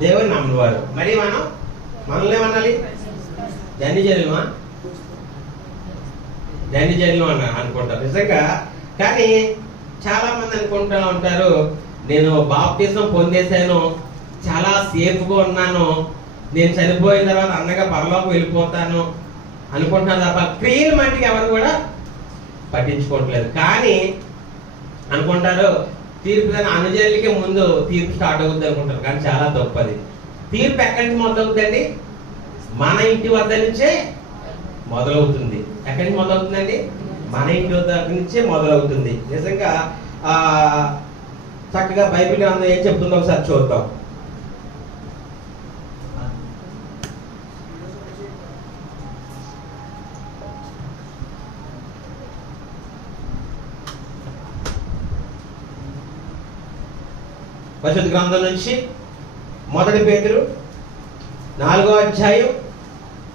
దేవుని నమ్మనివారు మరి మనం మనల్ని ఏమనాలి? దండి జల్లుమా దండి అని అనుకుంటారు నిజంగా కానీ చాలా మంది అనుకుంటా ఉంటారు నేను బాప్టిజం పొందేశాను చాలా సేఫ్గా ఉన్నాను నేను చనిపోయిన తర్వాత అన్నగా పరలోకి వెళ్ళిపోతాను అనుకుంటున్నాను తప్ప క్రియలు మట్టికి ఎవరు కూడా పట్టించుకోవట్లేదు. కానీ అనుకుంటారు తీర్పు దాని అనుజనులకి ముందు తీర్పు స్టార్ట్ అవుద్ది అనుకుంటారు కానీ చాలా తప్పది. తీర్పు ఎక్కడి నుంచి మొదలవుతుందండి మన ఇంటి వద్ద నుంచే మొదలవుతుంది. ఎక్కడి నుంచి మొదలవుతుందండి? మన ఇంటి వద్ద నుంచే మొదలవుతుంది. నిజంగా చక్కగా బైబిల్ గ్రంథం ఏం చెప్తుందో ఒకసారి చూద్దాం. పరిశుద్ధ గ్రంథం నుంచి మొదటి పేతురు నాలుగో అధ్యాయం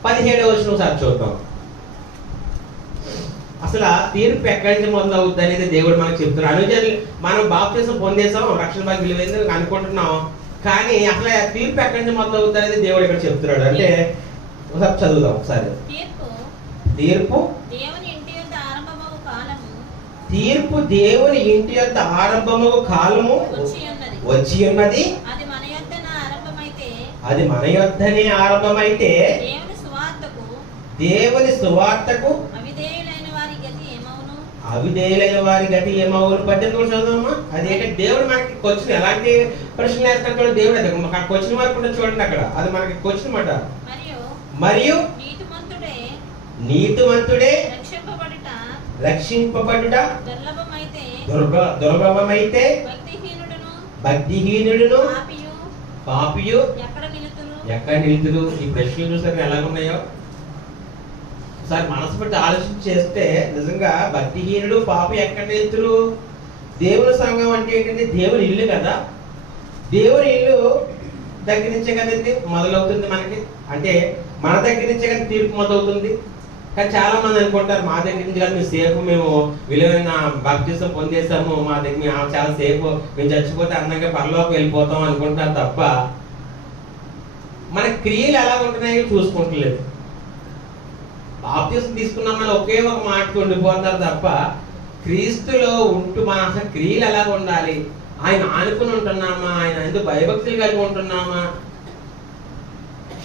పదిహేడవ వచ్చిన ఒకసారి చూద్దాం. అసలు ఆ తీర్పు ఎక్కడి నుంచి మొదలవుద్ది అనేది దేవుడు మనకు చెప్తున్నాడు అనుజనులు మనం బాప్తిజం పొందేసాం రక్షణ భాగ్యం విలువైంది అనుకుంటున్నాం. కానీ అసలు ఆ తీర్పు ఎక్కడి నుంచి మొదలవుద్ది అనేది దేవుడు ఇక్కడ చెప్తున్నాడు. అంటే ఒకసారి చదువుదాం ఒకసారి. తీర్పు తీర్పు? దేవుని ఇంటి యొక్క ఆరంభమగు కాలము తీర్పు దేవుని ఇంటి యొక్క ఆరంభము కాలము వచ్చి ఉన్నది? అది మన యొద్దన ఆరంభమైతే దేవుని సువార్తకు అవిధేయులైన వారి గతి ఏమవును పద్దెనిమిది కూడా చదువుమా అది ఏంటంటే దేవుడు మనకి క్వశ్చన్ ఎలాంటి ప్రశ్నలు వేస్తాడు దేవుడు అది. అక్కడ క్వశ్చన్ మార్క్ ఉంటుంది చూడండి అక్కడ. అది మనకి క్వశ్చన్ మాట. మరియు నీతిమంతుడే రక్షింపబడుట దుర్లభమైతే భక్తిహీనుడును పాపియు. ఎక్కడ నిలుతురు? ఈ ప్రశ్నలు ఎలా ఉన్నాయో ఒకసారి మనసు పెట్టి ఆలోచన చేస్తే నిజంగా భక్తిహీనుడు పాపి ఎక్కడ నిలుతురు? దేవుని సంఘం అంటే ఏంటంటే దేవుని ఇల్లు కదా. దేవుని ఇల్లు దగ్గర నుంచే కదండి మొదలవుతుంది మనకి. అంటే మన దగ్గర నుంచే కదా తీర్పు మొదలవుతుంది. కానీ చాలా మంది అనుకుంటారు మా దగ్గర నుంచి కాదు మేము సేఫ్ మేము విలువైన బాప్తిజం పొందేసాము మా దగ్గర మేము చాలా సేఫ్ మేము చచ్చిపోతే అందంగా పరలోకి వెళ్ళిపోతాం అనుకుంటారు తప్ప మన క్రియలు ఎలా ఉంటున్నాయో చూసుకుంటలేదు. బాప్తిజం తీసుకున్నామని ఒకే ఒక మాటకు ఉండిపోతారు తప్ప క్రీస్తులో ఉంటూ మన అసలు క్రియలు ఎలా ఉండాలి? ఆయన ఆనుకుని ఉంటున్నామా? ఆయన ఎందుకు భయభక్తులు కలిగి ఉంటున్నామా?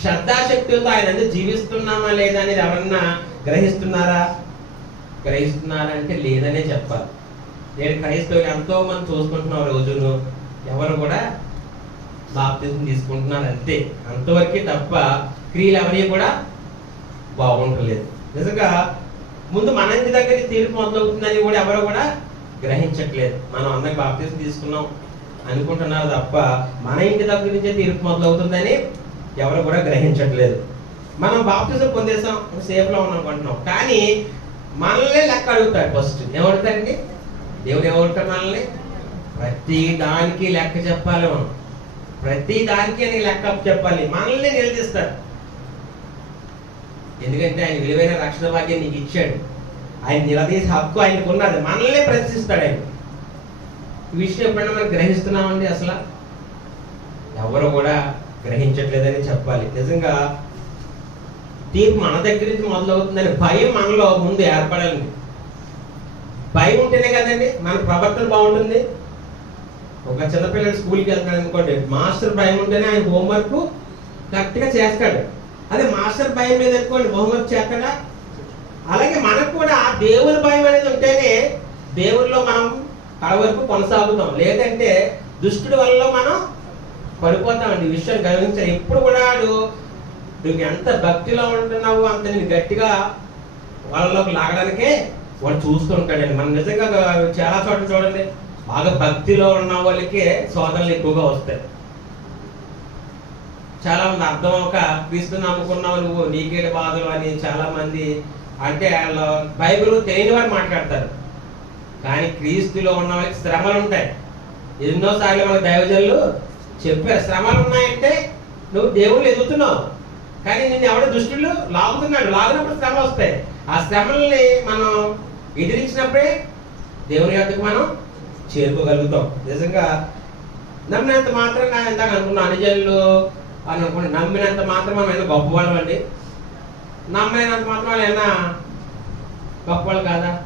శ్రద్ధాశక్తులతో ఆయన ఎందుకు జీవిస్తున్నామా లేదా అనేది ఎవరన్నా గ్రహిస్తున్నారా? గ్రహిస్తున్నారంటే లేదనే చెప్పాలి. నేను క్రైస్తవులు ఎంతో మంది చూసుకుంటున్నాం రోజును ఎవరు కూడా బాప్తిజం తీసుకుంటున్నారు అంతే. అంతవరకే తప్ప క్రియలు ఎవరి కూడా బాగుంటలేదు. నిజంగా ముందు మన ఇంటి దగ్గర తీర్పు మొదలవుతుందని కూడా ఎవరు కూడా గ్రహించట్లేదు. మనం అందరికి బాప్తిజం తీసుకున్నాం అనుకుంటున్నారు తప్ప మన ఇంటి దగ్గర నుంచే తీర్పు మొదలవుతుందని ఎవరు కూడా గ్రహించట్లేదు. మనం బాప్తిజం పొందేసాం సేఫ్లో ఉన్నాం అనుకుంటున్నాం కానీ మనల్ని లెక్క అడుగుతాడు ఫస్ట్. ఏమడుగుతాడండి దేవుడు ఏమడుగుతాడు మనల్ని? ప్రతి దానికి లెక్క చెప్పాలి మనం. ప్రతి దానికి అని లెక్క చెప్పాలి. మనల్ని నిలదీస్తాడు. ఎందుకంటే ఆయన విలువైన రక్షణ భాగ్యం నీకు ఇచ్చాడు. ఆయన నిలదీసే హక్కు ఆయనకు ఉన్నది. మనల్ని ప్రశ్నిస్తాడు ఆయన. ఈ విషయం ఎప్పుడైనా మనం గ్రహిస్తున్నామండి అసలు? ఎవరు కూడా గ్రహించట్లేదని చెప్పాలి. నిజంగా తీర్పు మన దగ్గర నుంచి మొదలవుతుందని భయం మనలో ముందు ఏర్పడాలి భయం ఉంటేనే కదండి మన ప్రవర్తన బాగుంటుంది. ఒక చిన్నపిల్లడు స్కూల్కి వెళ్తాడు అనుకోండి మాస్టర్ భయం ఉంటేనే ఆయన హోంవర్క్ కరెక్ట్గా చేస్తాడు. అదే మాస్టర్ భయం మీద అనుకోండి హోంవర్క్ చేస్తాడా? అలాగే మనకు కూడా ఆ దేవుని భయం అనేది ఉంటేనే దేవుళ్ళలో మనం కడ వరకు కొనసాగుతాం. లేదంటే దుష్టుడి వల్ల మనం పడిపోతామండి. ఈ విషయం గమనించాలి. ఎప్పుడు కూడా వాడు నువ్వు ఎంత భక్తిలో ఉంటున్నావు అంత నేను గట్టిగా వాళ్ళలోకి లాగడానికే వాడు చూస్తూ ఉంటాడండి. మనం నిజంగా చాలా చోట్ల చూడండి బాగా భక్తిలో ఉన్న వాళ్ళకే శోధనలు ఎక్కువగా వస్తాయి. చాలా మంది అర్థం ఒక క్రీస్తుని నమ్ముకున్నావు నువ్వు నీకేడు బాధలు? అని చాలా మంది అంటే వాళ్ళు బైబిల్ తెలియని వారు మాట్లాడతారు. కానీ క్రీస్తులో ఉన్న వాళ్ళకి శ్రమలు ఉంటాయి. ఎన్నోసార్లు మన దైవజనులు చెప్పారు శ్రమలు ఉన్నాయంటే నువ్వు దేవుళ్ళు ఎదుగుతున్నావు. కానీ నిన్ను ఎవడో దుష్టులు లాగుతున్నాడు. లాగినప్పుడు శ్రమ వస్తాయి. ఆ శ్రమల్ని మనం ఎదిరించినప్పుడే దేవుని యొక్కకు మనం చేరుకోగలుగుతాం. నిజంగా నమ్మినంత మాత్రం నా ఇందాక అనుకున్న అనుజనులు అని అనుకున్నా నమ్మినంత మాత్రం మనం ఏదో గొప్పవాళ్ళం అండి. నమ్మినంత మాత్రం వాళ్ళు ఏమైనా గొప్పవాళ్ళు కాదా?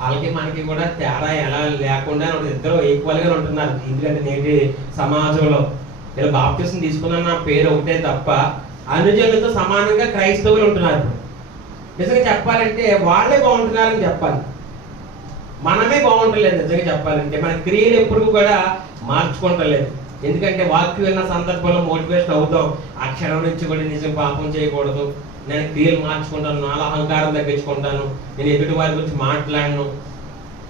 వాళ్ళకి మనకి కూడా తేడా ఎలా లేకుండా ఇద్దరు ఈక్వల్గా ఉంటున్నారు. ఎందుకంటే నేటి సమాజంలో వీళ్ళు బాప్తీసం తీసుకున్న పేరు ఒకటే తప్ప అనుజనులతో సమానంగా క్రైస్తవులు ఉంటున్నారు. నిజంగా చెప్పాలంటే వాళ్ళే బాగుంటున్నారని చెప్పాలి. మనమే బాగుంటలేదు నిజంగా చెప్పాలంటే. మన క్రియలు ఎప్పుడు కూడా మార్చుకుంటలేదు. ఎందుకంటే వాక్యం విన్న సందర్భంలో మోటివేషన్ అవుతాం. అక్షరం నుంచి కూడా నిజం పాపం చేయకూడదు. నేను క్రియలు మార్చుకుంటాను నాలో అహంకారం తగ్గించుకుంటాను. నేను ఎదుటి వారి గురించి మాట్లాడను.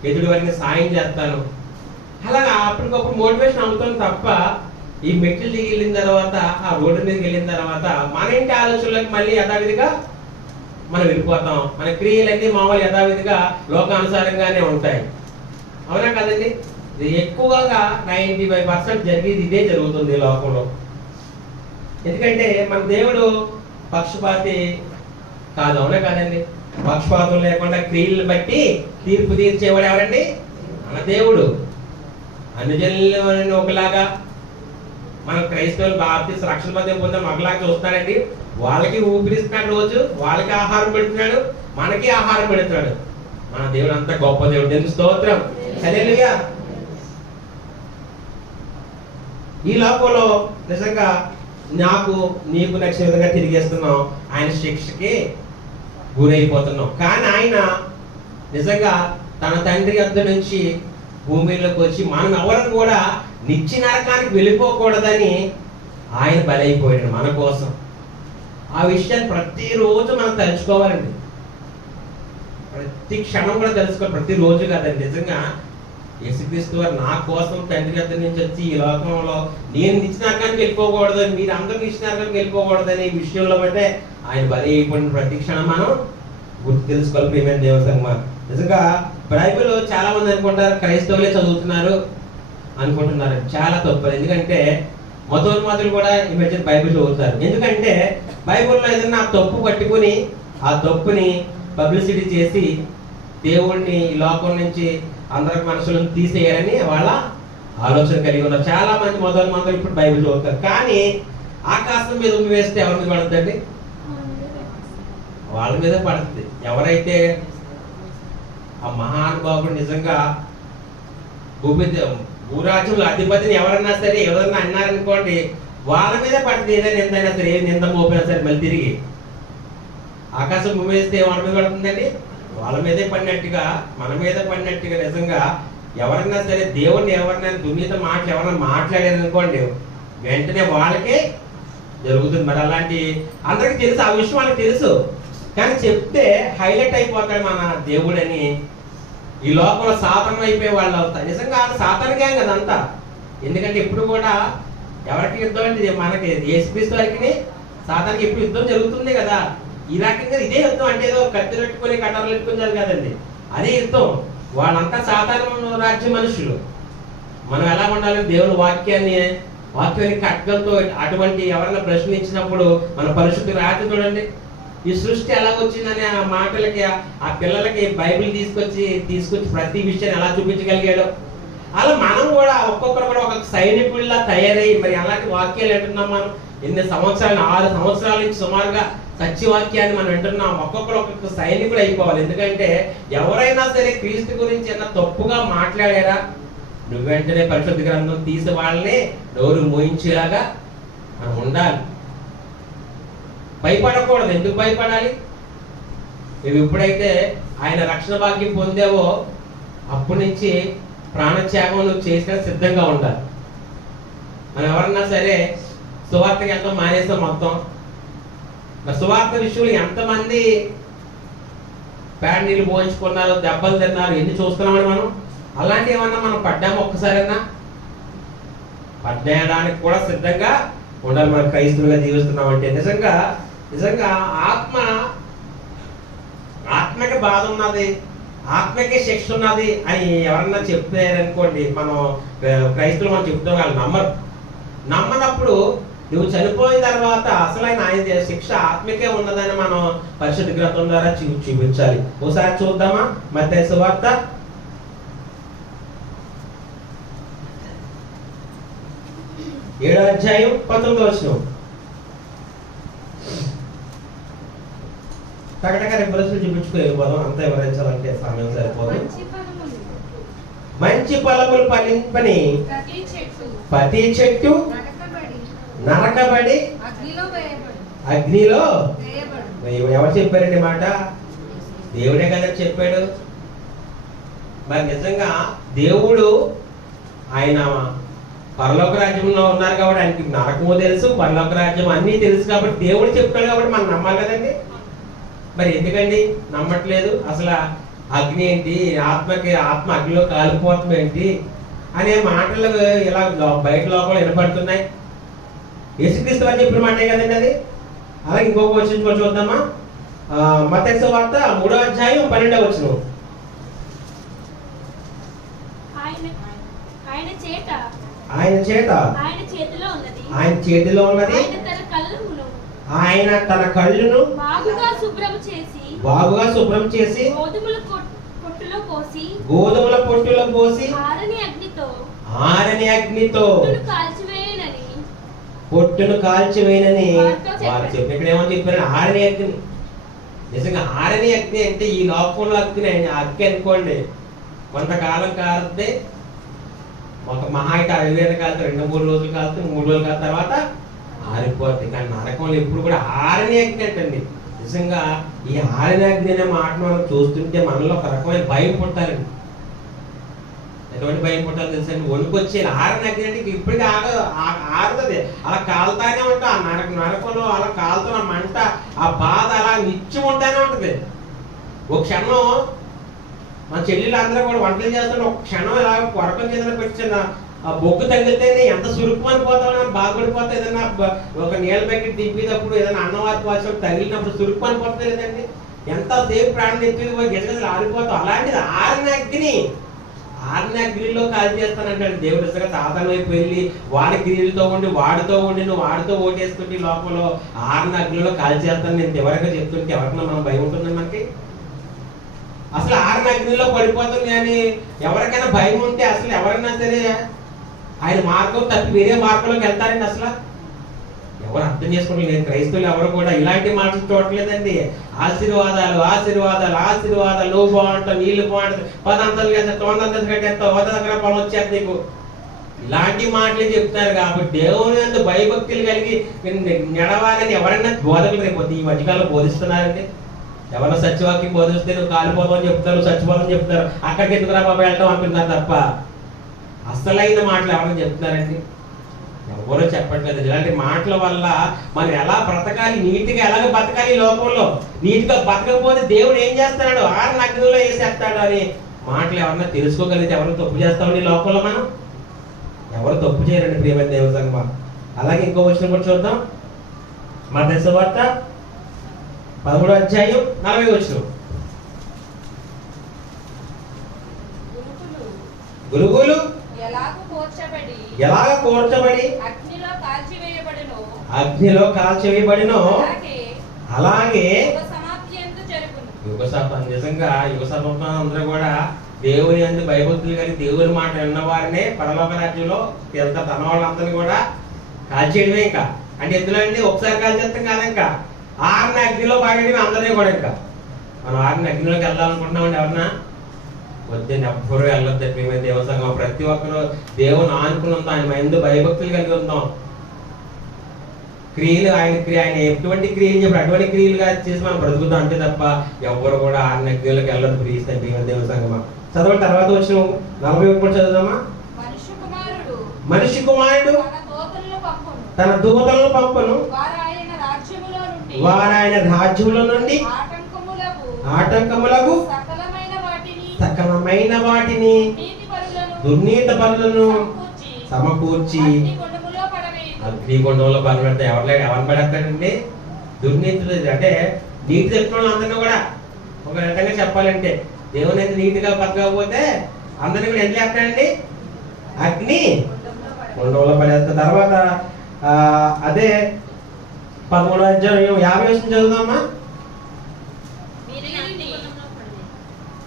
ఎదుటి వారికి సాయం చేస్తాను. అలాగా అప్పటికప్పుడు మోటివేషన్ అవుతాను తప్ప ఈ మెట్లు దిగి వెళ్ళిన తర్వాత ఆ రోడ్డు మీదకి వెళ్ళిన తర్వాత మన ఇంటి ఆలోచనలకు మళ్ళీ యథావిధిగా మనం వెళ్ళిపోతాం. మన క్రియలన్నీ మామూలు యథావిధిగా లోకానుసారంగానే ఉంటాయి. అవునా కదండి? ఇది ఎక్కువగా నైంటీ ఫైవ్ పర్సెంట్ జరిగేది ఇదే జరుగుతుంది లోకంలో. ఎందుకంటే మన దేవుడు పక్షపాతి కాదు అవునా కాదండి? పక్షపాతం లేకుండా క్రియలు బట్టి తీర్పు తీర్చేవాడు ఎవరండి? మన దేవుడు. అనుజనులను ఒకలాగా మన క్రైస్తవులు బాప్తిస్ రక్షణ మధ్య పొందాం మగలా చూస్తారండి. వాళ్ళకి ఊపిరిస్తున్నాడు రోజు వాళ్ళకి ఆహారం పెడుతున్నాడు మనకి ఆహారం పెడుతున్నాడు. మన దేవుడు అంత గొప్ప దేవుడు. ఎందుకు స్తోత్రం. హల్లెలూయా. ఈ లోపంలో నిజంగా నాకు నీకు నచ్చిన విధంగా తిరిగేస్తున్నాం. ఆయన శిక్షకి గురైపోతున్నాం. కానీ ఆయన నిజంగా తన తండ్రి వద్ద నుంచి భూమిలోకి వచ్చి మనం ఎవరు కూడా నిత్య నరకానికి వెళ్ళిపోకూడదని ఆయన బలైపోయాడు మన కోసం. ఆ విషయాన్ని ప్రతిరోజు మనం తలుచుకోవాలండి. ప్రతి క్షణం కూడా తెలుసుకోవాలి ప్రతిరోజు కదండి. నిజంగా యేసుక్రీస్తు వారు నా కోసం తండ్రి దగ్గర నుంచి వచ్చి ఈ లోకంలో నేను నిచ్చిన నరకానికి వెళ్ళిపోకూడదు మీరు అందరూ నిచ్చిన నరకానికి వెళ్ళిపోకూడదని ఈ విషయంలో బట్టే ఆయన బలి అయిపోయిన ప్రతి క్షణం మనం గుర్తు తెలుసుకోవాలి ప్రియమైన దేవ సంగమ నిజంగా బైబిల్ చాలా మంది అనుకుంటారు క్రైస్తవులే చదువుతున్నారు అనుకుంటున్నారు. చాలా తప్పు. ఎందుకంటే మతోన్మాతులు కూడా ఈ మధ్య బైబిల్ చదువుతారు ఎందుకంటే బైబిల్లో ఏదైనా తప్పు పట్టుకుని ఆ తప్పుని పబ్లిసిటీ చేసి దేవుణ్ణి ఈ లోకం నుంచి అందరి మనుషులను తీసేయాలని వాళ్ళ ఆలోచన కలిగి ఉన్నారు. చాలా మంది మతోన్మాదులు ఇప్పుడు బైబిల్ చదువుతారు. కానీ ఆకాశం మీద ఉమ్మి వేస్తే ఎవరి మీద పడుతుందండి వాళ్ళ మీద పడుతుంది. ఎవరైతే ఆ మహానుభావుడు నిజంగా భూమి భూరాజుల అధిపతిని ఎవరన్నా సరే ఎవరన్నా అన్నారనుకోండి వాళ్ళ మీద పడుతుంది. ఏదైనా ఎంతైనా సరే ఏ నింద మోపినా సరే మళ్ళీ తిరిగి. ఆకాశం భూమి వేస్తే వాళ్ళ మీద పడుతుందండి? వాళ్ళ మీదే పడినట్టుగా మన మీద పడినట్టుగా నిజంగా ఎవరన్నా సరే దేవుణ్ణి ఎవరినైనా దున్నిత మాట ఎవరన్నా మాట్లాడారు అనుకోండి వెంటనే వాళ్ళకే జరుగుతుంది. మరి అలాంటి అందరికి తెలుసు ఆ విషయం వాళ్ళకి తెలుసు. కానీ చెప్తే హైలైట్ అయిపోతాడు మన దేవుడని. ఈ లోపల సాధనం అయిపోయే వాళ్ళు అవుతారు. నిజంగా సాతన గ్యాంగ్ అదంతా ఎందుకంటే ఇప్పుడు కూడా ఎవరికి యుద్ధం అంటే మనకి ఏసుక్రీస్తు వారికి సాతానికి ఎప్పుడు యుద్ధం జరుగుతుంది కదా. ఈ రకంగా ఇదే యుద్ధం అంటే ఏదో కత్తి పెట్టుకొని కట్టలు పెట్టుకుని కదండి అదే యుద్ధం. వాళ్ళంతా సాధారణ రాజ్య మనుషులు. మనం ఎలా ఉండాలి? దేవుని వాక్యాన్ని వాక్యాన్ని ఖడ్గంతో అటువంటి ఎవరైనా ప్రశ్నించినప్పుడు మన పరిశుద్ధి రాత్రి చూడండి. ఈ సృష్టి ఎలా వచ్చిందనే ఆ మాటలకి ఆ- పిల్లలకి బైబిల్ తీసుకొచ్చి తీసుకొచ్చి ప్రతి విషయాన్ని ఎలా చూపించగలిగాడు. అలా మనం కూడా ఒక్కొక్కరు కూడా ఒక సైనికుడిలా తయారయ్యి మరి అలాంటి వాక్యాలు వింటున్నాం మనం. ఎన్ని సంవత్సరాలు ఆరు సంవత్సరాల నుంచి సుమారుగా సత్యవాక్యాన్ని మనం వింటున్నాం. ఒక్కొక్కరు ఒక్కొక్క సైనికుడు అయిపోవాలి. ఎందుకంటే ఎవరైనా సరే క్రీస్తు గురించి ఎంత తప్పుగా మాట్లాడారా? నువ్వు వెంటనే పరిశుద్ధ గ్రంథం తీసి వాళ్ళని నోరు మోయించేలాగా మనం ఉండాలి. భయపడకూడదు. ఎందుకు భయపడాలి? నువ్వు ఎప్పుడైతే ఆయన రక్షణ భాగ్యం పొందావో అప్పటి నుంచి ప్రాణత్యాగం నువ్వు చేసిన సిద్ధంగా ఉండాలి. మనం ఎవరన్నా సరే సువార్తకి ఎంతో మానేస్తాం మొత్తం. సువార్త విషయంలో ఎంతమంది పేడ నీళ్ళు పోయించుకున్నారు దెబ్బలు తిన్నారు ఎన్ని చూస్తున్నామని మనం? అలాంటి ఏమన్నా మనం పడ్డాము ఒక్కసారైనా? పడ్డేయడానికి కూడా సిద్ధంగా ఉండాలి. మనం క్రైస్తువులుగా జీవిస్తున్నాం అంటే నిజంగా నిజంగా ఆత్మ ఆత్మకి బాధ ఉన్నది ఆత్మకి శిక్ష ఉన్నది అని ఎవరన్నా చెప్తారనుకోండి మనం ఆ, మనం చెప్తాం వాళ్ళు నమ్మరు. నమ్మనప్పుడు నువ్వు చనిపోయిన తర్వాత అసలైన ఆయన శిక్ష ఆత్మకే ఉన్నదని మనం పరిశుద్ధ గ్రంథం ద్వారా చూ చూపించాలి. ఒకసారి చూద్దామా? మధ్య సువార్త. ఏడో అధ్యాయం పంతొమ్మిదో వచ్చిన టకటక రెఫరెన్స్ చూపించుకో వెళ్ళిపోదాం అంతా వివరించాలంటే సమయం సరిపోదు. మంచి ఫలములు ఫలములు ఫలింపని ప్రతి చెట్టు. నరకబడి. అగ్నిలో ఎవరు చెప్పారండి మాట? దేవుడే కదా చెప్పాడు. మరి నిజంగా దేవుడు ఆయన పరలోక రాజ్యంలో ఉన్నారు కాబట్టి ఆయనకి నరకము తెలుసు పరలోక రాజ్యం అన్నీ తెలుసు కాబట్టి దేవుడు చెప్తాడు కాబట్టి మనం నమ్మాలి కదండి. మరి ఎందుకండి? నమ్మట్లేదు. అసలు అగ్ని ఏంటి? ఆత్మకి ఆత్మ అగ్నిలో కాలిపోవటం ఏంటి? అనే మాటలు ఇలా బయట లోపల వినపడుతున్నాయి. యేసుక్రీస్తు వారు చెప్పిన మాటే కదండి అది? అలాగే ఇంకొక వచ్చిన కూడా చూద్దామా? మతెక్స వార్త మూడో అధ్యాయం పన్నెండవ వచ్చిన ఆయన ఆయన చేత. ఆయన చేత. ఆయన చేతిలో ఉన్నది. ఆయన చేతిలో ఉన్నది. ఆయన తన కళ్ళును బాగుగా శుభ్రం చేసి బాగుగా శుభ్రం చేసి గోధుమల కొట్టులో పోసి గోధుమల పొట్టులో పోసి ఆరని అగ్నితో ఆరని అగ్నితో పొట్టును కాల్చివేయనని పొట్టును. వారు చెప్పి ఇక్కడ ఏమని చెప్పారు ఆరని అగ్ని నిజంగా ఆరని అగ్ని అంటే ఈ లోకంలో అగ్ని. అగ్గి అనుకోండి కొంతకాలం కాలితే ఒక మహా అయితే వేలు కాలుతుంది రెండు మూడు రోజులు కాలుతుంది మూడు రోజులు తర్వాత ఆరిపోద్ది. కానీ నరకంలో ఎప్పుడు కూడా ఆరని నిజంగా ఈ ఆరినాగ్ని అనే మాట మనం చూస్తుంటే మనలో ఒక రకమైన భయం పుట్టాలండి. ఎటువంటి భయం పుట్టాలి తెలుసండి వణుకొచ్చి ఆరని అంటే ఇప్పటికీ ఆగ ఆరుతుంది అలా కాలుతానే ఉంటా. ఆ నరక నరకంలో అలా కాలుతున్న మంట ఆ బాధ అలా నిత్యం ఉంటానే ఉంటుంది. ఒక క్షణం మన చెల్లెలు అందరూ కూడా వంటలు చేస్తున్న ఒక క్షణం ఇలా కొరకం చేతిలో పెట్టిన ఆ బొగ్గు తగిలితేనే ఎంత సురుకుమని పోతామని బాధపడిపోతే ఏదైనా ఒక నీళ్ళ ప్యాకెట్ దింపేటప్పుడు ఏదైనా అన్నవారి వాచం తగిలినప్పుడు సురుకుమని పోతుంది లేదండి? ఎంత సేపు ప్రాణం ఎత్తి పోయి గజగజలు ఆరిపోతాం అలాంటిది ఆరిన అగ్ని. ఆరిన అగ్నిలో కాల్ చేస్తానంటాడు దేవుడు. నిజంగా తాతల వైపు వెళ్ళి వాడి గిరిలతో ఉండి వాడితో ఉండి నువ్వు వాడితో ఓటేస్తుంటే లోపల ఆరిన అగ్నిలో కాల్ చేస్తాను నేను ఎవరికో చెప్తుంటే ఎవరికైనా మనం భయం ఉంటుంది మనకి? అసలు ఆరిన అగ్నిలో పడిపోతుంది అని ఎవరికైనా భయం ఉంటే అసలు ఎవరైనా సరే ఆయన మార్గం తప్పి వేరే మార్గంలోకి వెళ్తారండి అసలు. ఎవరు అర్థం చేసుకోవడం లేదు. క్రైస్తవులు ఎవరు కూడా ఇలాంటి మాటలు చూడట్లేదండి. ఆశీర్వాదాలు ఆశీర్వాదాలు ఆశీర్వాదాలు నువ్వు బాగుంటావు నీళ్ళు బాగుంటుంది పదంతలు కట్టేస్తావు వందంతలు కట్టేస్తావు వద దగ్గర పొలం వచ్చేది నీకు. ఇలాంటి మాటలు చెప్తారు కాబట్టి దేవుని అందు భయభక్తులు కలిగి నడవాలని ఎవరైనా బోధకులు రేపు ఈ మధ్యకాలంలో బోధిస్తున్నారండి? ఎవరైనా సత్యవాక్యం బోధిస్తే నువ్వు కాలిపోతావు చెప్తారు చచ్చిపోతావు చెప్తారు. అక్కడికి ఎందుకురా బాబా వెళ్తాం అనుకుంటున్నారు తప్ప. అసలైన మాటలు ఎవరైనా చెప్తున్నారండి? ఎవరో చెప్పట్లేదు. ఇలాంటి మాటల వల్ల మనం ఎలా బ్రతకాలి? నీటిగా ఎలాగ బతకాలి లోకంలో? నీటిగా బతకకపోతే దేవుడు ఏం చేస్తున్నాడు ఆరు నగ్నంలో వేసేస్తాడు అని మాటలు ఎవరన్నా తెలుసుకోగలిగితే ఎవరు తప్పు చేస్తామని లోకంలో మనం? ఎవరు తప్పు చేయరండి ప్రియమైన దేవ సంగమా అలాగే ఇంకో వచ్చిన కూడా చూద్దాం. మా దశ వార్త పదమూడు అధ్యాయం నలభై వచ్చిన. గురుకులు గురుగులు ఎలాగూ కూర్చబడి అగ్నిలో కాల్చివేయబడును అలాగే అలాగే యుగ సమాప్తి ఎందు జరుగును. యుగ సభ నిజంగా యుగ సభ అందరూ కూడా దేవుని అందు భయభక్తులు కలిగి దేవుని మాట విన్న వారినే పరలోక రాజ్యంలో ఎంత తన వాళ్ళందరినీ కూడా కాల్చేయడమే ఇంకా. అంటే ఎందులో అండి? ఒకసారి కాల్చేస్తాం కాదు ఇంకా ఆరిన అగ్నిలో పాడేయడం అందరినీ కూడా ఇంకా. మనం ఆరిన అగ్నిలోకి వెళ్దామనుకుంటున్నామండి ఎవరన్నా? వద్దండి ఎవ్వరూ వెళ్ళొద్దు. మేము దేవసంగం ప్రతి ఒక్కరు దేవుని ఆనుకుని ఉందాం ఆయన ఎందు భయభక్తులు కలిగి ఉందాం క్రియలు ఆయన క్రియ ఆయన ఎటువంటి క్రియలు చెప్పి అటువంటి క్రియలుగా చేసి మనం బ్రతుకుతాం. అంతే తప్ప ఎవరు కూడా ఆ నగ్గులకు వెళ్ళదు ప్రీస్తాం భీమ దేవ సంగమా చదవండి తర్వాత వచ్చిన నలభై ఒకటి చదువుదామా? మనిషి కుమారుడు. తన దోతలను పంపును. వారు ఆయన రాజ్యములో నుండి. ఆటంకములకు సకలమైన వాటిని దుర్నీత పనులను సమకూర్చి అగ్నిగుండంలో పని పెడితే ఎవరు ఎవరిని పెడతాడండి దుర్నీతులు అంటే నీతి చెప్పిన వాళ్ళందరినీ కూడా ఒక విధంగా చెప్పాలంటే. దేవుని అయితే నీతిగా బతకపోతే అందరినీ కూడా ఏం చేస్తాడండి అగ్ని. గుండంలో పడేస్తా తర్వాత ఆ, అదే పదమూడు అధ్యాయం యాభై వచ్చిన చదువుదామా మీరు అగ్నిగుండంలో పడలేదు.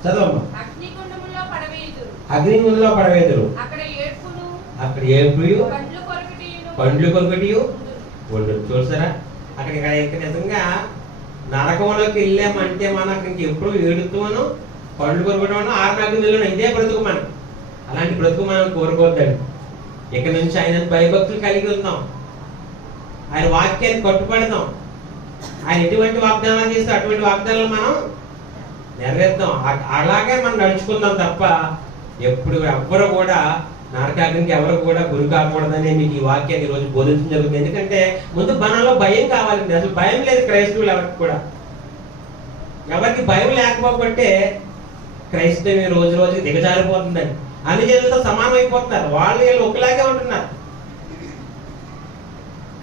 చదవమ్మా. అగ్నిగుండంలో పడవేదురు అక్కడ ఏపుయు పండ్లు కొనుగటి ఉండు చూసారా? అక్కడ ఇక్కడ ఇక్కడ నిజంగా నరకంలోకి వెళ్ళామంటే మనకు ఇంకెప్పుడు ఏడుతామను పండ్లు కొనుగడం ఆరు ఇదే బ్రతుకు మనం. అలాంటి బ్రతుకు మనం కోరుకోవద్దండి. ఇక నుంచి ఆయన భయభక్తులు కలిగి ఉందాం ఆయన వాక్యాన్ని కట్టుబడదాం ఆయన ఎటువంటి వాగ్దానాలు చేస్తే అటువంటి వాగ్దానాలు మనం నెరవేర్తాం. అలాగే మనం నడుచుకుందాం తప్ప ఎప్పుడు ఎవ్వరు కూడా నరకాగ్నికి ఎవరు కూడా గురి కాకూడదని మీకు ఈ వాక్యాన్ని ఈరోజు బోధించడం జరుగుతుంది. ఎందుకంటే ముందు మనలో భయం కావాలండి అసలు భయం లేదు క్రైస్తవులు ఎవరికి కూడా. ఎవరికి భయం లేకపోతే క్రైస్తవం రోజు రోజుకి దిగజారిపోతుందండి అన్ని జనులతో సమానం అయిపోతున్నారు వాళ్ళు వీళ్ళు ఒకలాగే ఉంటున్నారు.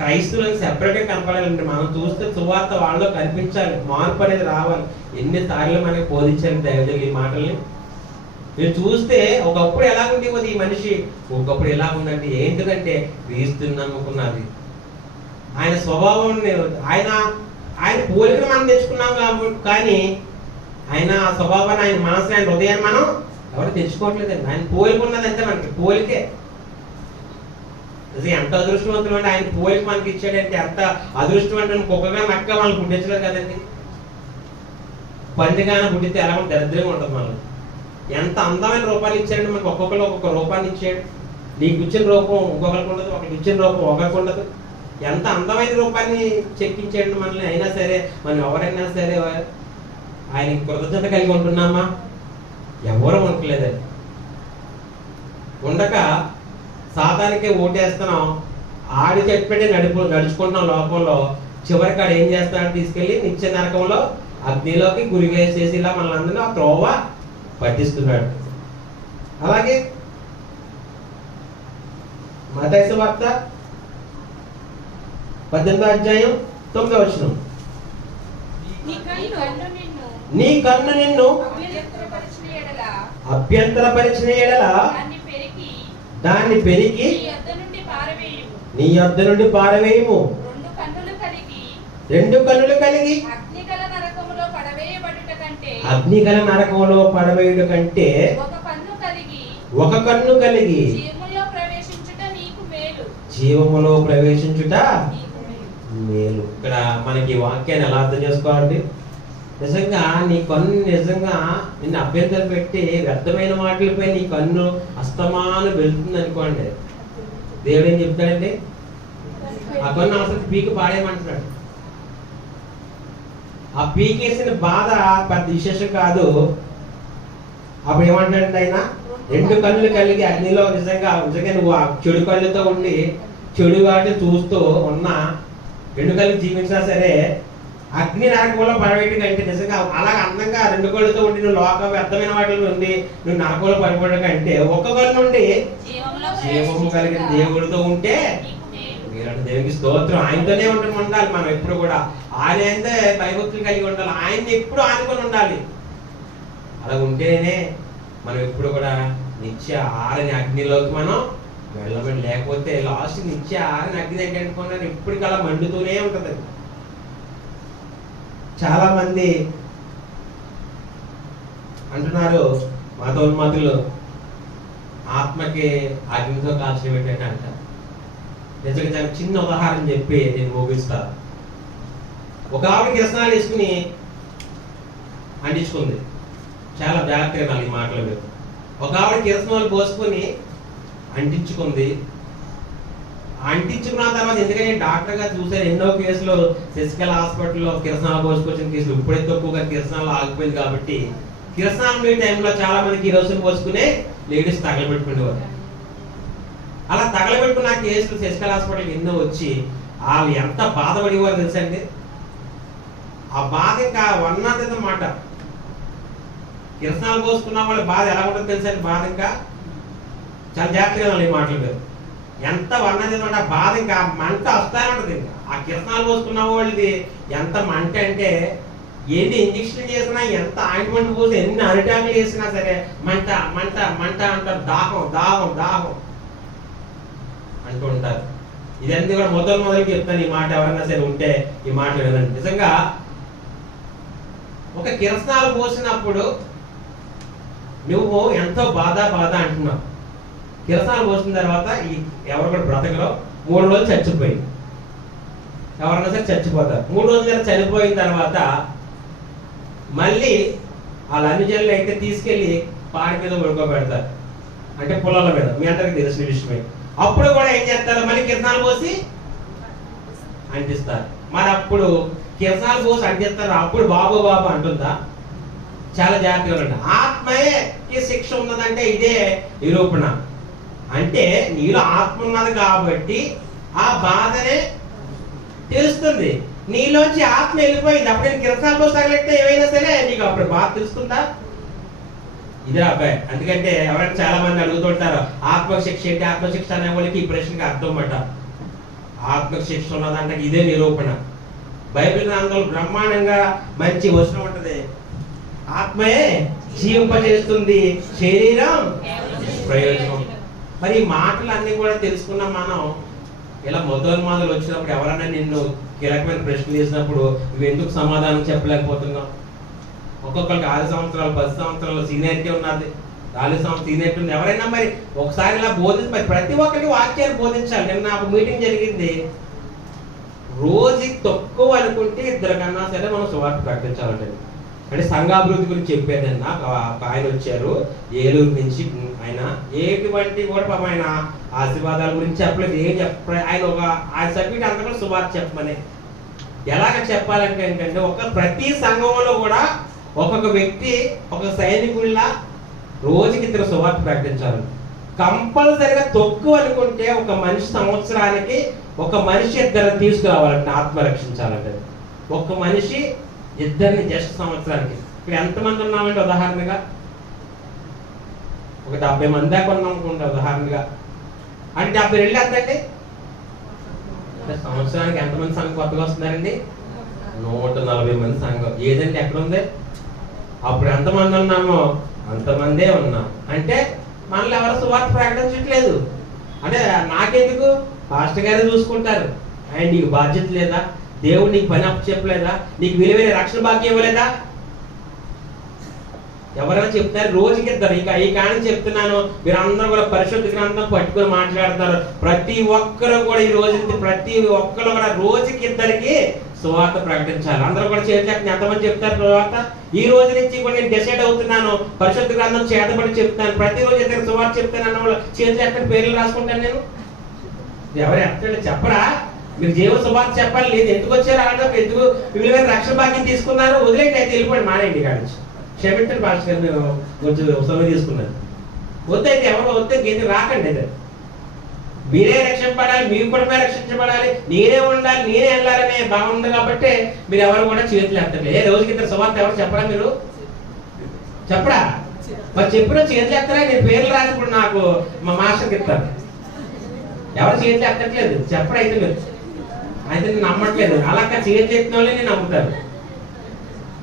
క్రైస్తవులను సెపరేట్గా కనపడాలంటే మనం చూస్తే సువార్త వాళ్ళలో కనిపించాలి. మార్పు అనేది రావాలి. ఎన్నిసార్లు మనకి బోధించారు దైవజనులు ఈ మాటల్ని? మీరు చూస్తే ఒకప్పుడు ఎలా ఉండేది ఈ మనిషి? ఒకప్పుడు ఎలా ఉందంటే ఏంటిదంటే క్రీస్తుని నమ్ముకున్నది. ఆయన స్వభావం ఆయన ఆయన పోలికను మనం తెచ్చుకున్నాం కాబట్టి కానీ ఆయన ఆ స్వభావాన్ని ఆయన మనసు ఆయన హృదయాన్ని మనం ఎవరు తెచ్చుకోవట్లేదండి. ఆయన పోలిక ఉన్నదంటే మనకి పోలికే. అసలు ఎంత అదృష్టవంతులు అంటే ఆయన పోయి మనకి ఇచ్చాడంటే ఎంత అదృష్టం అంటే కుక్కగా నక్క మనం పుట్టించలేదు కదండి. పందిగాన పుట్టితే ఎలా ఉంటుంది దరిద్రంగా ఉంటుంది మనం ఎంత అందమైన రూపాలు ఇచ్చాడంటే మనకు ఒక్కొక్కరు ఒక్కొక్క రూపాన్ని ఇచ్చాడు. నీకు ఇచ్చిన రూపం ఇంకొకరికి ఉండదు ఒకరికి ఇచ్చిన రూపం ఒకరికి ఉండదు. ఎంత అందమైన రూపాన్ని చెక్కించాడు మనల్ని అయినా సరే మనం ఎవరైనా సరే ఆయనకి కృతజ్ఞత కలిగి ఉంటున్నామా? ఎవరు ఉండట్లేదండి. ఉండక సాతానికే ఓటేస్తున్నాం. ఆడి చెప్పండి నడుపు నడుచుకుంటున్నాం లోకంలో చివరికి ఆడు ఏం చేస్తాడు? తీసుకెళ్ళి నిత్య నరకంలో అగ్నిలోకి గురిగేసేసి ఇలా మనల్ని అందరినీ ఆ త్రోవ పట్టిస్తున్నాడు. అలాగే మతైస వార్త పద్దెనిమిదో అధ్యాయం తొమ్మిదో వచనం. నీ కన్ను నిన్ను ఎడల అభ్యంతరపరిచిన ఎడల దాన్ని పెరిగి నీ యొద్ద నుండి పారవేయుము. రెండు కన్నులు కలిగి అగ్నిగల నరకంలో పడవేయుడు కంటే ఒక కన్ను కలిగి జీవములో ప్రవేశించుట మేలు. ఇక్కడ మనకి వాక్యాన్ని ఎలా అర్థం చేసుకోవాలండి? నిజంగా నీ కన్ను నిజంగా నిన్ను అభ్యంతరం పెట్టి వ్యర్థమైన మాటలపై నీ కన్ను అస్తమానం వెళ్తుంది అనుకోండి. దేవుడు ఏం చెప్తాడండి? ఆ కన్ను అసలు పీకి పాడేయమంటున్నాడు ఆ పీకేసిన బాధ పెద్ద విశేషం కాదు. అప్పుడు ఏమంటాడంటే ఆయన? రెండు కళ్ళు కలిగి అగ్నిలో నిజంగా నిజంగా నువ్వు ఆ చెడు కళ్ళుతో ఉండి చెడు వాటి చూస్తూ ఉన్న రెండు కళ్ళు జీవించినా సరే అగ్ని నరకంలో పడవేటి కంటే నిజంగా అలా అందంగా రెండు కళ్ళుతో ఉండి నువ్వు లోక వ్యర్థమైన వాటిలో ఉండి నువ్వు నరకంలో పడిపోవడం కంటే ఒక్క కళ్ళు నుండి జీవము కలిగిన దేవుడితో ఉంటే మీరంటే దేవునికి స్తోత్రం. ఆయనతోనే ఉండి ఉండాలి మనం ఎప్పుడు కూడా. ఆయన అయితే భయభక్తులు కలిగి ఉండాలి. ఆయన్ని ఎప్పుడు ఆనుకొని ఉండాలి. అలా ఉంటేనే మనం ఎప్పుడు కూడా నిత్య ఆరని అగ్నిలోకి మనం వెళ్ళమని లేకపోతే లాస్ట్ నిత్య ఆరని అగ్ని అనుకున్నారు ఎప్పటికలా మండుతూనే ఉంటది. చాలా మంది అంటున్నారు మతోన్మాతులు ఆత్మకి అగ్నితో కాల్చిన పెట్టాక అంట. నిజంగా దానికి చిన్న ఉదాహరణ చెప్పి నేను ముగిస్తా. ఒక ఆవిడ కిరసనాలు వేసుకుని అంటించుకుంది. చాలా జాగ్రత్తగా నాలుగు ఈ మాటలు ఒక ఆవిడ కిరసనాలు పోసుకొని అంటించుకుంది. అంటించుకున్న తర్వాత ఎందుకంటే డాక్టర్గా చూసారు ఎన్నో కేసులు శశికళ హాస్పిటల్లో కిరసనాలు పోసుకొచ్చిన కేసులు ఇప్పుడే తక్కువగా కిరసనాలు ఆగిపోయింది కాబట్టి కిరసనాలు మీ టైంలో చాలా మంది కిరోసిన్ పోసుకునే లేడీస్ తగలబెట్టుకునేవారు. అలా తగలబెట్టుకున్న కేసులు శశికళ హాస్పిటల్ ఎన్నో వచ్చి వాళ్ళు ఎంత బాధపడేవారు తెలుసండి ఆ బాధ ఇంకా వర్ణాతీత మాట. కిరసనాలు పోసుకున్న వాళ్ళ బాధ ఎలా ఉంటుంది తెలుసండి బాధ ఇంకా చాలా జాగ్రత్తగా ఈ మాటలు మీరు. ఎంత వర్ణాతీతం ఆ బాధ ఇంకా మంట వస్తానే ఉంటుంది. ఆ కిరణాలు పోసుకున్న వాళ్ళది ఎంత మంట అంటే ఎన్ని ఇంజక్షన్ చేసినా ఎంత ఆయింట్మెంట్ పోసి ఎన్ని అరిటాకులు వేసినా సరే మంట మంట మంట అంటారు. దాహం దాహం దాహం అంటూ ఉంటారు. కూడా మొదలు మొదలు చెప్తాను. ఈ మాట ఎవరైనా సరే ఉంటే ఈ మాట వినండి. నిజంగా ఒక కిరసనాలు పోసినప్పుడు నువ్వు ఎంతో బాధ బాధ అంటున్నావు. కిరసనాలు పోసిన తర్వాత ఈ ఎవరు కూడా బ్రతకరు. మూడు రోజులు చచ్చిపోయింది. ఎవరన్నా సరే చచ్చిపోతారు. మూడు రోజుల చనిపోయిన తర్వాత మళ్ళీ వాళ్ళ అనుజనులు అయితే తీసుకెళ్ళి పాడి మీద ఉడుకోబెడతారు అంటే పొలాల మీద. మీ అందరికి తెలిసిన విషయమే. అప్పుడు కూడా ఏం చేస్తారు? మళ్ళీ కిరణాలు పోసి అంటిస్తారు. మరి అప్పుడు కిరణాలు పోసి అంటిస్తారు. అప్పుడు బాబు బాబు అంటుందా? చాలా జాగ్రత్తగా ఉండండి. ఆత్మయే శిక్ష ఉన్నదంటే ఇదే నిరూపణ అంటే నీలో ఆత్మ ఉన్నది కాబట్టి ఆ బాధనే తెలుస్తుంది. నీలోంచి ఆత్మ వెళ్ళిపోయింది. అప్పుడు నేను కిరసాల్లో తగలెట్టే ఏమైనా సరే నీకు అప్పుడు బాధ తెలుస్తుందా? ఇదే అబ్బాయి. ఎందుకంటే ఎవరైనా చాలా మంది అడుగుతుంటారు ఆత్మశిక్ష ఏంటి? ఆత్మశిక్ష అనే వాళ్ళకి ఈ ప్రశ్నకి అర్థం పట్ట ఆత్మశిక్ష ఉన్నదంటే ఇదే నిరూపణ. బైబిల్ గ్రంథంలో బ్రహ్మాండంగా మంచి వచనం ఉంటది. ఆత్మయే జీవింపజేస్తుంది శరీరం ప్రయోజనం. మరి ఈ మాటలు కూడా తెలుసుకున్నాం మనం ఇలా మొదలు వచ్చినప్పుడు ఎవరైనా నిన్ను కీలకమైన ప్రశ్నలు చేసినప్పుడు నువ్వు ఎందుకు సమాధానం చెప్పలేకపోతున్నావు? ఒక్కొక్కరికి ఆరు సంవత్సరాలు పది సంవత్సరాలు సీనియారిటీ ఉన్నది. నాలుగు సంవత్సరం సీనియారిటీ ఉంది ఎవరైనా మరి ఒకసారి ఇలా బోధించి మరి ప్రతి ఒక్కరికి వాక్యాలు బోధించాలి. నిన్న ఒక మీటింగ్ జరిగింది. రోజు తక్కువ అనుకుంటే ఇద్దరు కన్నా సరే మనం సువార్త ప్రకటించాలంటే అంటే సంఘాభివృద్ధి గురించి చెప్పేదన్న ఒక ఆయన వచ్చారు. ఏలూరు నుంచి ఆయన ఎటువంటి కూడా పాపం ఆయన ఆశీర్వాదాల గురించి చెప్పలేదు. ఏం చెప్ప ఆయన ఒక ఆయన సబ్జెక్ట్ అంతా కూడా సువార్త చెప్పమని. ఎలాగ చెప్పాలంటే ఏంటంటే ఒక ప్రతి సంఘంలో కూడా ఒక్కొక్క వ్యక్తి ఒక సైనికుల్లా రోజుకి ఇద్దరు సువార్త ప్రకటించాలి. కంపల్సరిగా తక్కువ అనుకుంటే ఒక మనిషి సంవత్సరానికి ఒక మనిషి ఇద్దరు తీసుకురావాలంటే ఆత్మ రక్షించాలంటే ఒక మనిషి ఇద్దరిని జస్ట్ సంవత్సరానికి. ఇప్పుడు ఎంతమంది ఉన్నామంటే ఉదాహరణగా ఒక డెబ్బై మంది దాకా ఉన్నాం అనుకుంటా ఉదాహరణగా. అంటే డెబ్బై రెండు ఎంతండి? అంటే సంవత్సరానికి ఎంతమంది సంఘం కొత్తగా వస్తున్నారండి? నూట నలభై మంది సంఘం. ఏదండి ఎక్కడ ఉంది అప్పుడు ఎంతమంది ఉన్నామో అంతమందే ఉన్నాం. అంటే మనల్ని ఎవరు సువార్త ప్రకటించట్లేదు. అంటే నాకెందుకు? పాస్టర్ గారే చూసుకుంటారు. ఆయన నీకు బాధ్యత లేదా? దేవుడు నీకు పని అప్పు చెప్పలేదా? నీకు విలువైన రక్షణ భాగ్యం ఇవ్వలేదా? ఎవరైనా చెప్తారు రోజుకి ఇద్దరు. ఇంకా ఈ కానీ చెప్తున్నాను మీరు అందరూ కూడా పరిశుద్ధ గ్రంథం పట్టుకొని మాట్లాడతారు. ప్రతి ఒక్కరు కూడా ఈ రోజు ప్రతి ఒక్కరు కూడా రోజుకి ఇద్దరికి సువార్త ప్రకటించాలి. అందరూ కూడా చేర్చాక ఎంతమంది చెప్తారు తర్వాత. ఈ రోజు నుంచి కూడా నేను డిసైడ్ అవుతున్నాను పరిశుద్ధ గ్రంథం చేతబడి చెప్తాను. ప్రతి రోజు ఇద్దరు సువార్త చెప్తాను అన్న వాళ్ళు చేతులు ఎక్కడ పేర్లు రాసుకుంటాను నేను. ఎవరు ఎక్కడ చెప్పరా? మీరు జీవ శుభాన్ని చెప్పాలి లేదు ఎందుకు వచ్చారు అలాంటి ఎందుకు విలువైన రక్షణ భాగ్యం తీసుకున్నారు? వదిలేండి అయితే వెళ్ళిపోండి మానేయండి కాడి నుంచి. క్షమించండి పాస్టర్ గారు మేము కొంచెం సమయం తీసుకున్నాను. వద్దైతే ఎవరు వద్దే గీత రాకండి అయితే. మీరే రక్షింపడాలి మీ కుటుంబమే రక్షించబడాలి. నేనే ఉండాలి నేనే వెళ్ళాలనే బాగుంది ఉంది కాబట్టి మీరు ఎవరు కూడా చేతులు ఎత్తలేదు ఏ రోజుకి ఇద్దరు సువార్త ఎవరు చెప్పరా మీరు? చెప్పరా? మరి చెప్పిన చేతులు ఎత్తరా? నేను పేర్లు రాసి ఇప్పుడు నాకు మా మాస్టర్కి ఇస్తారు ఎవరు చేతులు ఎత్తట్లేదు? చెప్పడైతే మీరు? అయితే నేను నమ్మట్లేదు. అలాగా చేతులు ఎత్తిన వాళ్ళే నేను నమ్ముతాను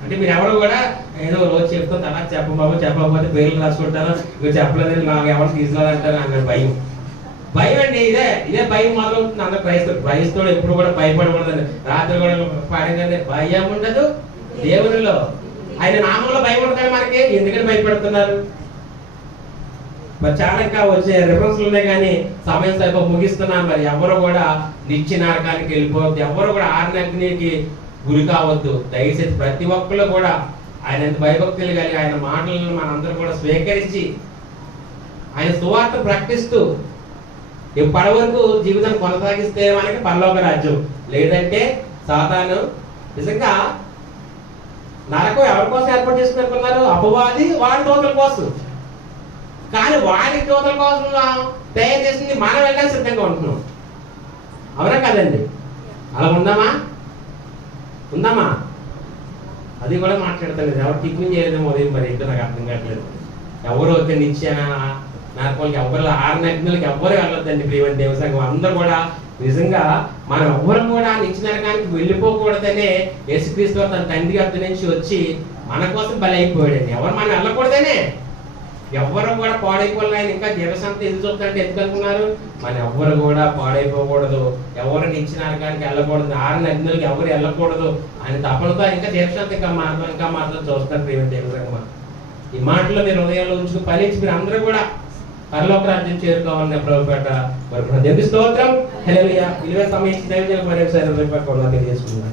అంటే మీరు ఎవరు కూడా ఏదో రోజు చెప్తాను అలా చెప్పబాబు చెప్పకపోతే పేర్లు రాసుకుంటాను మీరు చెప్పలేదు నాకు ఎవరు తీసుకురాదంటారు అన్న భయం. భయం అండి ఇదే. ఇదే భయం మొదలవుతుంది అందరు క్రైస్తవుడు క్రైస్తవుడు ఎప్పుడు కూడా భయపడకూడదండి. రాత్రి కూడా పాడగానే భయం ఉండదు దేవునిలో. ఆయన నామంలో భయం ఉంటుంది మనకి ఎందుకని భయపడుతున్నారు? మరి చాలా ఇంకా వచ్చే రిఫరెన్స్లు ఉన్నాయి కానీ సమయం సరిపో ముగిస్తున్నాను మరి ఎవరు కూడా నిచ్చి నరకానికి వెళ్ళిపోవద్దు. ఎవరు కూడా ఆర్నగ్నికి గురి కావద్దు. దయచేసి ప్రతి ఒక్కరు కూడా ఆయన ఎంత భయభక్తులు కలిగి ఆయన మాటలను మనందరూ కూడా స్వీకరించి ఆయన సువార్త ప్రకటిస్తూ ఇప్పటి వరకు జీవితం కొనసాగిస్తే మనకి పరలోక రాజ్యం. లేదంటే సాతాను నిజంగా నరకం ఎవరి కోసం ఏర్పాటు చేసుకున్నారు అపవాది వాడి దోతల కోసం. కానీ వారి దూతల కోసం తయారు చేసింది మనం వెళ్ళడానికి సిద్ధంగా ఉంటున్నాం? అవునా కదండి? అలా ఉందామా ఉందామా అది కూడా మాట్లాడతలేదు. ఎవరు టిఫిన్ చేయలేదేమో ఉదయం మరి ఏంటో నాకు అర్థం కావట్లేదు. ఎవరు వద్ద నిత్య నరకాలకి ఎవరు ఆరు నగ్నులకి ఎవరు వెళ్ళొద్దండి. ప్రియమైన దేవసంగం అందరూ కూడా నిజంగా మనం ఎవరు కూడా నిత్య నరకానికి వెళ్ళిపోకూడదనే యేసుక్రీస్తు తన తండ్రి అర్థం నుంచి వచ్చి మన కోసం బలి అయిపోయాడండి ఎవరు మనం వెళ్ళకూడదనే? ఎవ్వరు కూడా పాడైపోవాలి ఆయన ఇంకా దేవసంత ఎందుకు చూస్తుంటే ఎందుకు అనుకున్నారు? మన ఎవ్వరు కూడా పాడైపోకూడదు. ఎవరు నిచ్చిన నరకానికి వెళ్ళకూడదు. ఆరు నగ్నులకి ఎవరు వెళ్ళకూడదు అని తపనతో ఇంకా దేవశాంతి ఇంకా మాత్రం ఇంకా మాత్రం చూస్తారు ప్రేమ దేవసంగమ ఈ మాటలో మీరు హృదయంలో ఉంచుకుని ఫలించి మీరు అందరూ కూడా పరలోక రాజ్యం చేరుకోవాలని ప్రభు పెట్ట మరి దేవుని స్తోత్రం. హల్లెలూయా. విలువైన సమయం ఇచ్చి దైవజనులకు మరొకసారి హృదయపూర్వకంగా